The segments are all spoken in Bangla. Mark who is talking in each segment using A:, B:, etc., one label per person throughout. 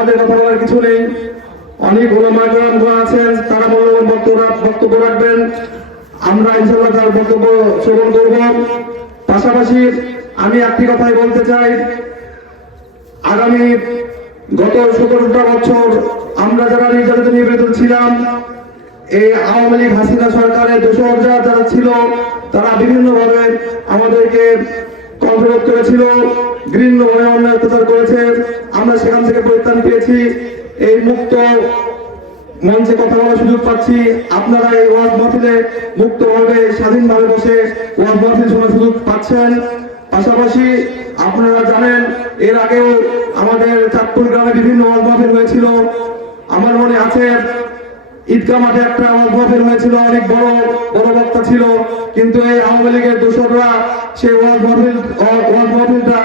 A: আমাদের কথা বলার কিছু নেই। অনেক ওলামাগ্রাম আছেন, তারা মূল্যবান বক্তব্য বক্তব্য রাখবেন। আমরা ইনশাল্লাহ তার বক্তব্য শ্রবণ করব। পাশাপাশি আমি একটি কথাই বলতে চাই। আগামী গত সতেরোটা বছর আমরা যারা নির্যাতিত নিবেদন ছিলাম, এই আওয়ামী লীগ, হাসিনা সরকারের দোষর যারা ছিল, তারা বিভিন্নভাবে আমাদেরকে কন্ট্রোল করেছিল, বিভিন্নভাবে অন্যায় অত্যাচার করেছে। আমরা সেখান থেকে পরিত্রাণ পেয়েছি। এই মুক্ত মঞ্চে কথা বলার সুযোগ পাচ্ছি। আপনারা এই ওয়াজ মাহফিলে মুক্তভাবে স্বাধীনভাবে বসে ওয়াজ মাহফিল শোনার সুযোগ পাচ্ছেন। পাশাপাশি আপনারা জানেন, এর আগেও আমাদের চাঁদপুর গ্রামে বিভিন্ন ওয়াজ মাহফিল হয়েছিল। আমার মনে আছে ঈদগা মাঠে একটা ওয়াজ হয়েছিল, অনেক বড় বড় বক্তা ছিল। কিন্তু এই আওয়ামী লীগের দোসররা সেই ওয়াজ মাহফিল, ওয়াজ মাহফিলটা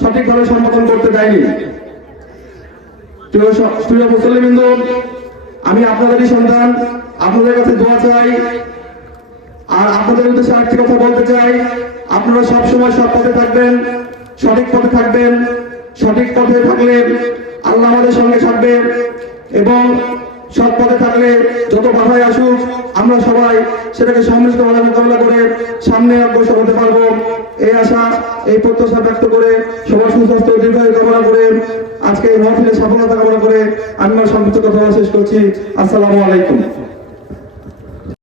A: সঠিকভাবে সম্বোধন করতে দেয়নি। মুসলিমবৃন্দ আমি আপনাদেরই সন্তান, আপনাদের কাছে দোয়া চাই। আর আপনাদের উদ্দেশ্যে আরেকটি কথা বলতে চাই। আপনারা সব সময় সৎ পথে থাকবেন, সঠিক পথে থাকবেন, সঠিক পথে থাকলে আল্লাহ আমাদের সঙ্গে থাকবে এবং সৎ পথে থাকলে যত বাধাই আসুক, আমরা সবাই সেটাকে সম্মিলিতভাবে মোকাবিলা করে সামনে অগ্রসর হতে পারব। এই আশা, এই প্রত্যাশা ব্যক্ত করে এই মহফিলে সফলতা কামনা করে আমি আমার সংক্ষিপ্ত কথা শেষ করছি। আসসালামু আলাইকুম।